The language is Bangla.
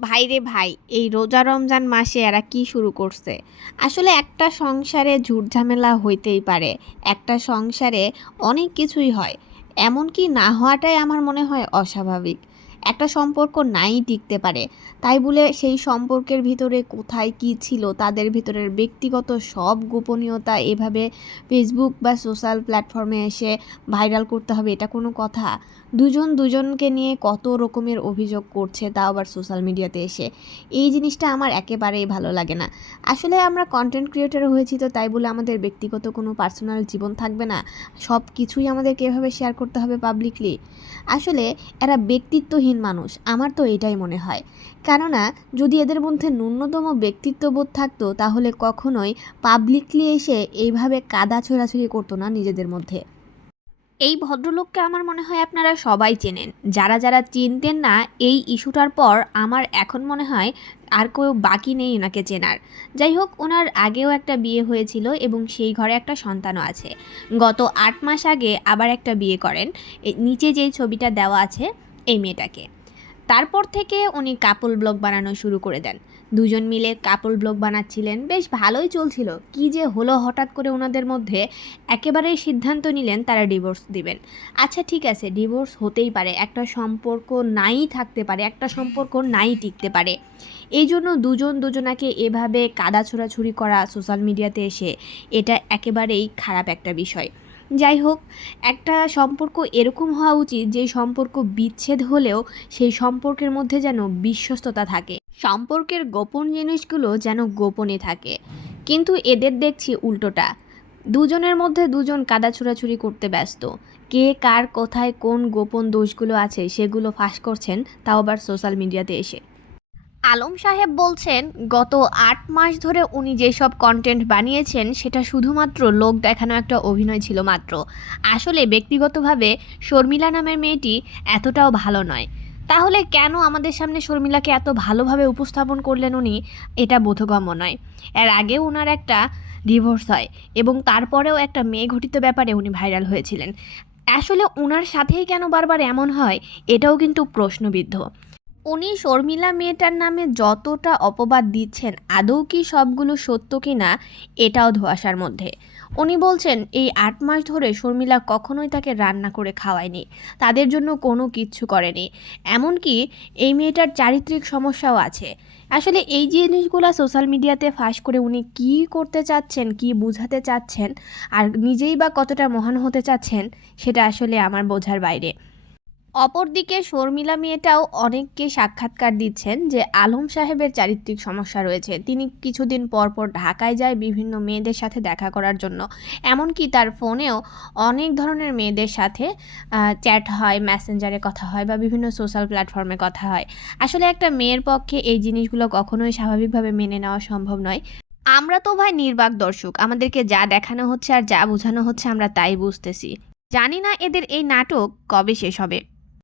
ভাইরে ভাই, এই রোজা রমজান মাসে এরা কি শুরু করছে? আসলে একটা সংসারে ঝুটঝামেলা হইতেই পারে, একটা সংসারে অনেক কিছুই হয়। এমনকি না হওয়াটাই আমার মনে হয় অস্বাভাবিক। একটা সম্পর্ক নাই টিকতে পারে। তাই বলে সেই সম্পর্কের ভিতরে কোথায় কি ছিল, তাদের ভিতরের ব্যক্তিগত সব গোপনীয়তা এভাবে ফেসবুক বা সোশ্যাল প্ল্যাটফর্মে এসে ভাইরাল করতে হবে, এটা কোনো কথা। দুজন দুজনকে নিয়ে কত রকমের অভিযোগ করছে তাও আবার সোশ্যাল মিডিয়াতে এসে। এই জিনিসটা আমার একেবারেই ভালো লাগে না। আসলে আমরা কন্টেন্ট ক্রিয়েটর হয়েছি তো, তাই বলে আমাদের ব্যক্তিগত কোনো পার্সোনাল জীবন থাকবে না। সব কিছুই আমাদেরকে এভাবে শেয়ার করতে হবে পাবলিকলি আসলে এরা ব্যক্তিত্বহীন মানুষ, আমার তো এটাই মনে হয়। কেননা, যদি এদের মধ্যে ন্যূনতম ব্যক্তিত্ববোধ থাকতো, তাহলে কখনোই পাবলিকলি এসে এইভাবে কাদা ছোড়াছুড়ি করতো না নিজেদের মধ্যে। এই ভদ্রলোককে আমার মনে হয় আপনারা সবাই চেনেন। যারা যারা চিনতেন না এই ইস্যুটার পর, আমার এখন মনে হয় আর কেউ বাকি নেই ওনাকে চেনার। যাই হোক, ওনার আগেও একটা বিয়ে হয়েছিল এবং সেই ঘরে একটা সন্তানও আছে। গত আট মাস আগে আবার একটা বিয়ে করেন। নিচে যেই ছবিটা দেওয়া আছে এই মেয়েটাকে। তারপর থেকে উনি কাপল ব্লগ বানানো শুরু করে দেন। দুজন মিলে কাপল ব্লগ বানাচ্ছিলেন। বেশ ভালোই চলছিল। কি যে হলো হঠাৎ করে ওনাদের মধ্যে একেবারেই সিদ্ধান্ত নিলেন তারা ডিভোর্স দিবেন। আচ্ছা ঠিক আছে, ডিভোর্স হতেই পারে। একটা সম্পর্ক নাই থাকতে পারে, একটা সম্পর্ক নাই টিকতে পারে। এই জন্য দুজন দুজনাকে এভাবে কাদা ছোড়াছুড়ি করা সোশ্যাল মিডিয়াতে এসে এটা একেবারেই খারাপ একটা বিষয়। যাই হোক, একটা সম্পর্ক এরকম হওয়া উচিত যে সম্পর্ক বিচ্ছেদ হলেও সেই সম্পর্কের মধ্যে যেন বিশ্বস্ততা থাকে। সম্পর্কের গোপন জিনিসগুলো যেন গোপনে থাকে। কিন্তু এদের দেখছি উল্টোটা। দুজনের মধ্যে দুজন কাদা ছোড়াছুড়ি করতে ব্যস্ত। কে কার কোথায় কোন গোপন দোষগুলো আছে সেগুলো ফাঁস করছেন, তাও আবার সোশ্যাল মিডিয়াতে এসে। আলম সাহেব বলছেন, গত আট মাস ধরে উনি যেসব কন্টেন্ট বানিয়েছেন, সেটা শুধুমাত্র লোক দেখানো একটা অভিনয় ছিল মাত্র। আসলে ব্যক্তিগতভাবে শর্মিলা নামের মেয়েটি এতটাও ভালো নয়। তাহলে কেন আমাদের সামনে শর্মিলাকে এত ভালোভাবে উপস্থাপন করলেন উনি? এটা বোধগম্য নয়। এর আগে ওনার একটা ডিভোর্স হয় এবং তারপরেও একটা মেয়ে ঘটিত ব্যাপারে উনি ভাইরাল হয়েছিলেন। আসলে ওনার সাথেই কেন বারবার এমন হয়, এটাও কিন্তু প্রশ্নবিদ্ধ। উনি শর্মিলা মেয়েটার নামে যতটা অপবাদ দিচ্ছেন, আদৌ কি সবগুলো সত্য কি না, এটাও ধোয়াশার মধ্যে। উনি বলছেন, এই আট মাস ধরে শর্মিলা কখনোই তাকে রান্না করে খাওয়ায়নি, তাদের জন্য কোনো কিচ্ছু করেনি। এমনকি এই মেয়েটার চারিত্রিক সমস্যাও আছে। আসলে এই জিনিসগুলো সোশ্যাল মিডিয়াতে ফাঁস করে উনি কী করতে চাচ্ছেন, কি বোঝাতে চাচ্ছেন, আর নিজেই বা কতটা মহান হতে চাচ্ছেন, সেটা আসলে আমার বোঝার বাইরে। অপরদিকে শর্মিলা মেয়েটাও অনেককে সাক্ষাৎকার দিচ্ছেন যে আলম সাহেবের চারিত্রিক সমস্যা রয়েছে। তিনি কিছুদিন পর পর ঢাকায় যায় বিভিন্ন মেয়েদের সাথে দেখা করার জন্য। এমনকি তার ফোনেও অনেক ধরনের মেয়েদের সাথে চ্যাট হয়, মেসেঞ্জারে কথা হয় বা বিভিন্ন সোশ্যাল প্ল্যাটফর্মে কথা হয়। আসলে একটা মেয়ের পক্ষে এই জিনিসগুলো কখনোই স্বাভাবিকভাবে মেনে নেওয়া সম্ভব নয়। আমরা তো ভাই নির্বাক দর্শক। আমাদেরকে যা দেখানো হচ্ছে আর যা বোঝানো হচ্ছে আমরা তাই বুঝতেছি। জানি না এদের এই নাটক কবে শেষ হবে।